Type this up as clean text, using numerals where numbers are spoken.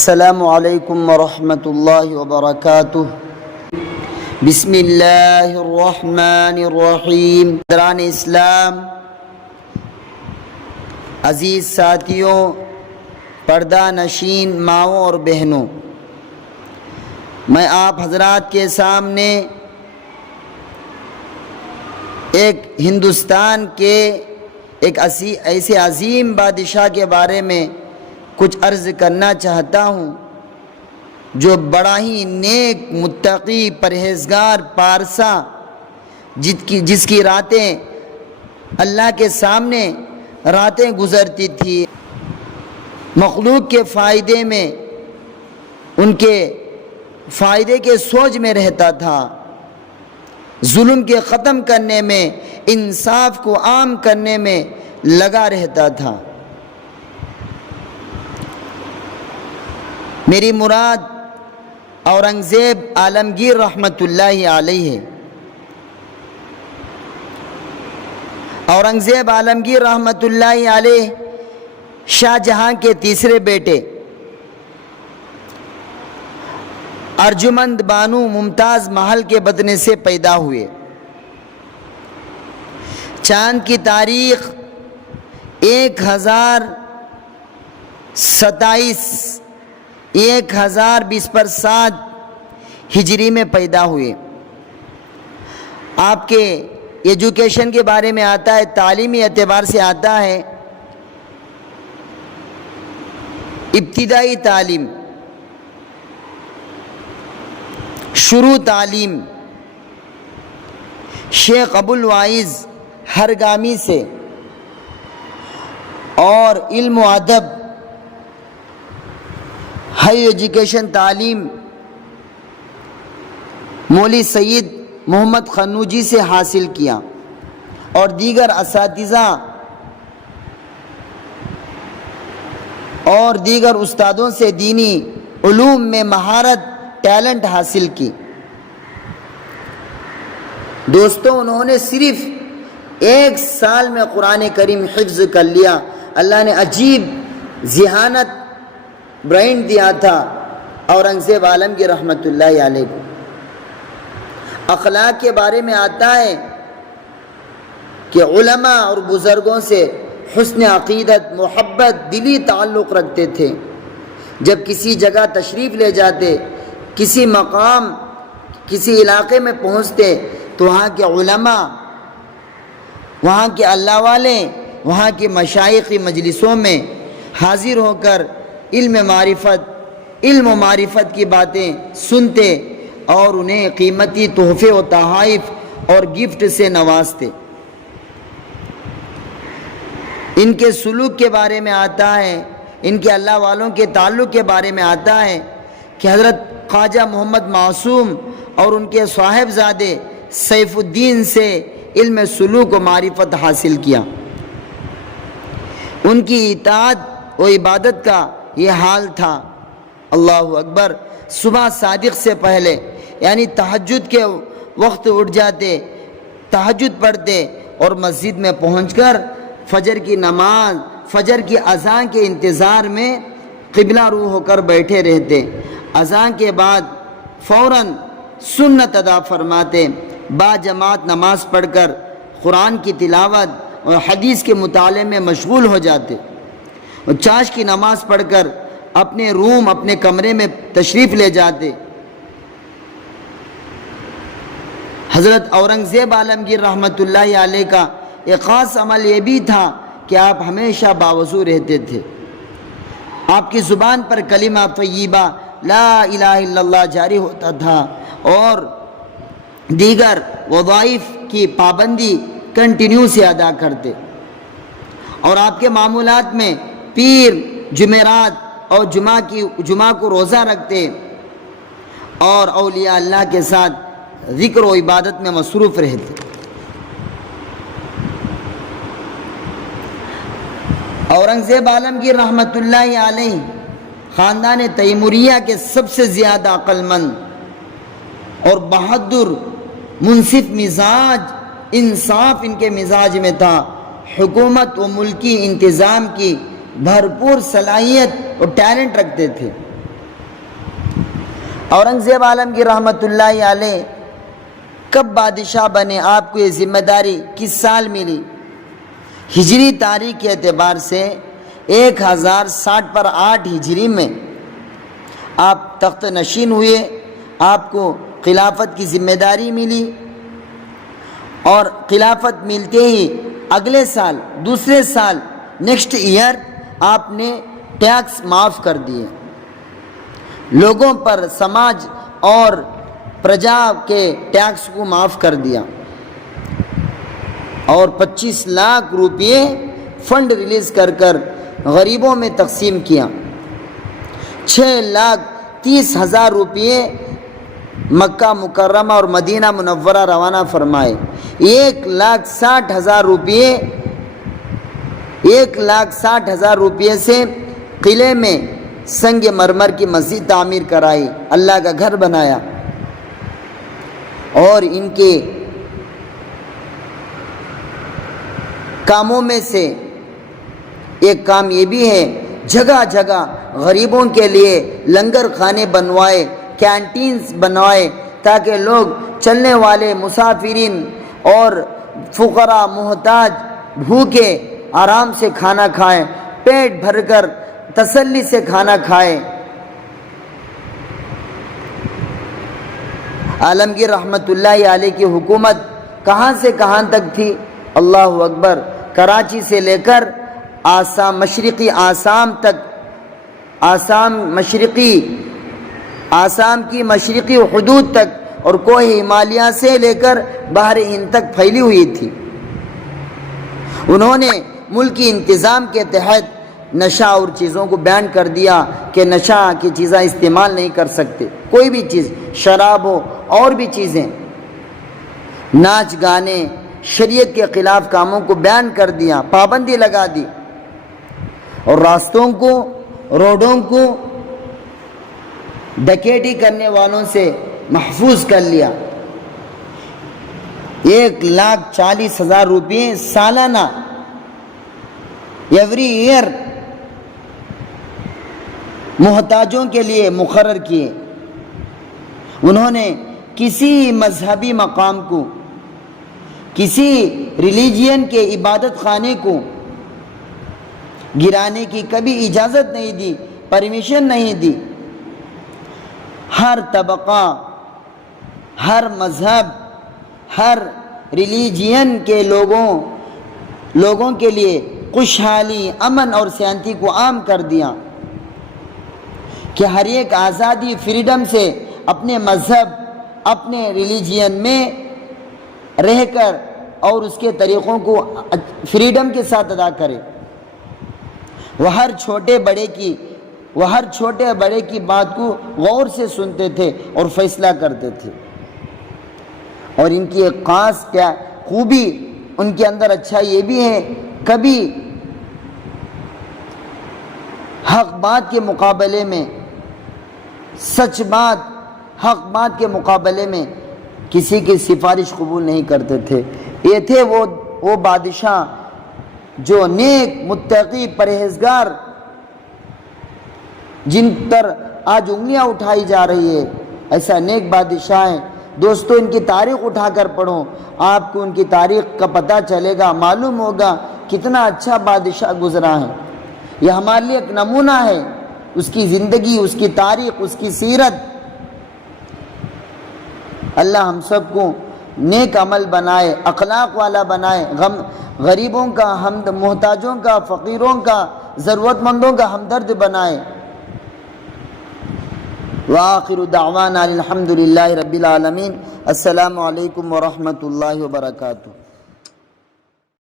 السلام علیکم ورحمۃ اللہ وبرکاتہ۔ بسم اللہ الرحمن الرحیم۔ حضران اسلام، عزیز ساتھیوں، پردہ نشین ماؤں اور بہنوں، میں آپ حضرات کے سامنے ایک ہندوستان کے ایک ایسے عظیم بادشاہ کے بارے میں کچھ عرض کرنا چاہتا ہوں جو بڑا ہی نیک، متقی، پرہیزگار، پارسا، جس کی راتیں اللہ کے سامنے راتیں گزرتی تھی، مخلوق کے فائدے میں، ان کے فائدے کے سوچ میں رہتا تھا، ظلم کے ختم کرنے میں، انصاف کو عام کرنے میں لگا رہتا تھا۔ میری مراد اورنگزیب عالمگیر رحمۃ اللہ علیہ ہے۔ اورنگزیب عالمگیر رحمۃ اللہ علیہ شاہ جہاں کے تیسرے بیٹے ارجمند بانو ممتاز محل کے بدنے سے پیدا ہوئے۔ چاند کی تاریخ 1027 ہجری میں پیدا ہوئے۔ آپ کے ایجوکیشن کے بارے میں آتا ہے، تعلیمی اعتبار سے آتا ہے، ابتدائی تعلیم، شروع تعلیم شیخ ابو الواعظ ہرگامی سے، اور علم و ادب، ہائی ایجوکیشن تعلیم مولوی سید محمد خنوجی سے حاصل کیا، اور دیگر اساتذہ اور دیگر استادوں سے دینی علوم میں مہارت، ٹیلنٹ حاصل کی۔ دوستوں، انہوں نے صرف 1 سال میں قرآن کریم حفظ کر لیا۔ اللہ نے عجیب ذہانت، برین دیا تھا اورنگزیب عالمگیر رحمۃ اللہ علیہ کو۔ اخلاق کے بارے میں آتا ہے کہ علماء اور بزرگوں سے حسن عقیدت، محبت، دلی تعلق رکھتے تھے۔ جب کسی جگہ تشریف لے جاتے، کسی مقام، کسی علاقے میں پہنچتے، تو وہاں کے علماء، وہاں کے اللہ والے، وہاں کے مشائخ مجلسوں میں حاضر ہو کر علم و معرفت کی باتیں سنتے اور انہیں قیمتی تحفے و تحائف اور گفٹ سے نوازتے۔ ان کے سلوک کے بارے میں آتا ہے، ان کے اللہ والوں کے تعلق کے بارے میں آتا ہے کہ حضرت خواجہ محمد معصوم اور ان کے صاحبزادے سیف الدین سے علم سلوک و معرفت حاصل کیا۔ ان کی اطاعت و عبادت کا یہ حال تھا۔ اللہ اکبر! صبح صادق سے پہلے، یعنی تہجد کے وقت اٹھ جاتے، تہجد پڑھتے اور مسجد میں پہنچ کر فجر کی نماز، فجر کی اذان کے انتظار میں قبلہ رو ہو کر بیٹھے رہتے۔ اذان کے بعد فوراً سنت ادا فرماتے، با جماعت نماز پڑھ کر قرآن کی تلاوت اور حدیث کے مطالعے میں مشغول ہو جاتے، اور چاش کی نماز پڑھ کر اپنے روم، اپنے کمرے میں تشریف لے جاتے۔ حضرت اورنگزیب عالمگیر رحمۃ اللہ علیہ کا ایک خاص عمل یہ بھی تھا کہ آپ ہمیشہ باوضو رہتے تھے۔ آپ کی زبان پر کلمہ طیبہ لا الہ الا اللہ جاری ہوتا تھا، اور دیگر وظائف کی پابندی کنٹینیو سے ادا کرتے، اور آپ کے معمولات میں پیر، جمعرات اور جمعہ کو روزہ رکھتے، اور اولیاء اللہ کے ساتھ ذکر و عبادت میں مصروف رہتے۔ اورنگزیب عالمگیر رحمۃ اللہ علیہ خاندان تیموریہ کے سب سے زیادہ عقل مند اور بہادر، منصف مزاج، انصاف ان کے مزاج میں تھا، حکومت و ملکی انتظام کی بھرپور صلاحیت اور ٹیلنٹ رکھتے تھے۔ اورنگزیب عالمگیر رحمۃ اللہ علیہ کب بادشاہ بنے، آپ کو یہ ذمہ داری کس سال ملی؟ ہجری تاریخ کے اعتبار سے 1060 پر 8 ہجری میں آپ تخت نشین ہوئے، آپ کو خلافت کی ذمہ داری ملی، اور خلافت ملتے ہی اگلے سال، دوسرے سال، نیکسٹ ایئر آپ نے ٹیکس معاف کر دیے، لوگوں پر، سماج اور پرجا کے ٹیکس کو معاف کر دیا، اور 25 لاکھ روپے فنڈ ریلیز کر غریبوں میں تقسیم کیا، 6,30,000 روپے مکہ مکرمہ اور مدینہ منورہ روانہ فرمائے، 1,60,000 روپے 1,60,000 روپے سے قلعے میں سنگ مرمر کی مسجد تعمیر کرائی، اللہ کا گھر بنایا۔ اور ان کے کاموں میں سے ایک کام یہ بھی ہے، جگہ جگہ غریبوں کے لیے لنگر خانے بنوائے، کینٹینز بنوائے، تاکہ لوگ، چلنے والے مسافرین اور فقراء محتاج بھوکے آرام سے کھانا کھائیں، پیٹ بھر کر تسلی سے کھانا کھائیں۔ عالمگیر رحمت اللہ علیہ کی حکومت کہاں سے کہاں تک تھی؟ اللہ اکبر! کراچی سے لے کر مشرقی آسام تک، آسام کی مشرقی حدود تک، اور کوہ ہمالیہ سے لے کر بحر ہند تک پھیلی ہوئی تھی۔ انہوں نے ملکی انتظام کے تحت نشہ اور چیزوں کو بین کر دیا کہ نشہ کی چیزیں استعمال نہیں کر سکتے، کوئی بھی چیز، شراب ہو اور بھی چیزیں، ناچ گانے، شریعت کے خلاف کاموں کو بین کر دیا، پابندی لگا دی، اور راستوں کو، روڈوں کو ڈکیٹی کرنے والوں سے محفوظ کر لیا۔ 1,40,000 روپے سالانہ ایوری ایئر محتاجوں کے لیے مقرر کیے۔ انہوں نے کسی مذہبی مقام کو، کسی ریلیجین کے عبادت خانے کو گرانے کی کبھی اجازت نہیں دی، پرمیشن نہیں دی۔ ہر طبقہ، ہر مذہب، ہر ریلیجین کے لوگوں کے لیے خوشحالی، امن اور شانتی کو عام کر دیا، کہ ہر ایک آزادی، فریڈم سے اپنے مذہب، اپنے ریلیجین میں رہ کر اور اس کے طریقوں کو فریڈم کے ساتھ ادا کرے۔ وہ ہر چھوٹے بڑے کی بات کو غور سے سنتے تھے اور فیصلہ کرتے تھے۔ اور ان کی ایک خاص خوبی، ان کے اندر اچھا یہ بھی ہے، کبھی حق بات کے مقابلے میں، سچ بات، حق بات کے مقابلے میں کسی کی سفارش قبول نہیں کرتے تھے۔ یہ تھے وہ بادشاہ جو نیک، متقی، پرہیزگار، جن پر آج انگلیاں اٹھائی جا رہی ہے، ایسا نیک بادشاہ ہے۔ دوستو، ان کی تاریخ اٹھا کر پڑھو، آپ کو ان کی تاریخ کا پتہ چلے گا، معلوم ہوگا کتنا اچھا بادشاہ گزرا ہے۔ یہ ہمارے لیے ایک نمونہ ہے، اس کی زندگی، اس کی تاریخ، اس کی سیرت۔ اللہ ہم سب کو نیک عمل بنائے، اخلاق والا بنائے، غریبوں کا، محتاجوں کا، فقیروں کا، ضرورت مندوں کا ہمدرد بنائے۔ وآخر دعوانا الحمد للہ رب العالمین۔ السلام علیکم ورحمۃ اللہ وبرکاتہ۔